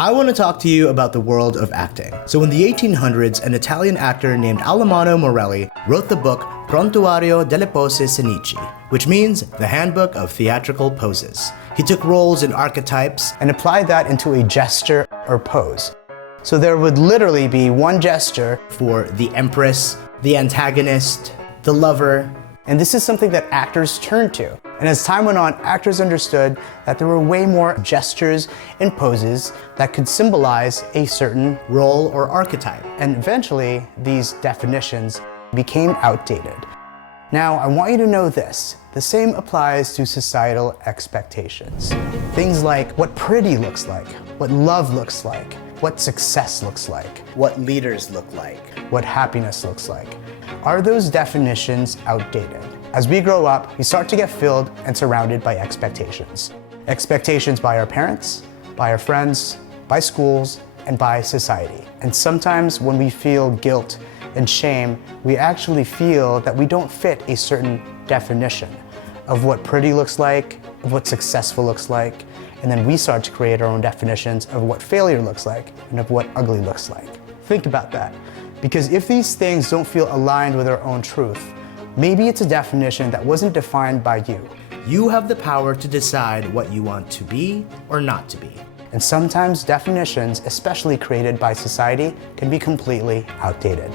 I want to talk to you about the world of acting. So in the 1800s, an Italian actor named Alamanno Morelli wrote the book Prontuario delle Pose Sceniche, which means the Handbook of Theatrical Poses. He took roles in archetypes and applied that into a gesture or pose. So there would literally be one gesture for the empress, the antagonist, the lover, and this is something that actors turned to. And as time went on, actors understood that there were way more gestures and poses that could symbolize a certain role or archetype. And eventually, these definitions became outdated. Now, I want you to know this. The same applies to societal expectations. Things like what pretty looks like, what love looks like, what success looks like, what leaders look like, what happiness looks like. Are those definitions outdated? As we grow up, we start to get filled and surrounded by expectations. Expectations by our parents, by our friends, by schools, and by society. And sometimes when we feel guilt and shame, we actually feel that we don't fit a certain definition of what pretty looks like, of what successful looks like, and then we start to create our own definitions of what failure looks like and of what ugly looks like. Think about that. Because if these things don't feel aligned with our own truth, maybe it's a definition that wasn't defined by you. You have the power to decide what you want to be or not to be. And sometimes definitions, especially created by society, can be completely outdated.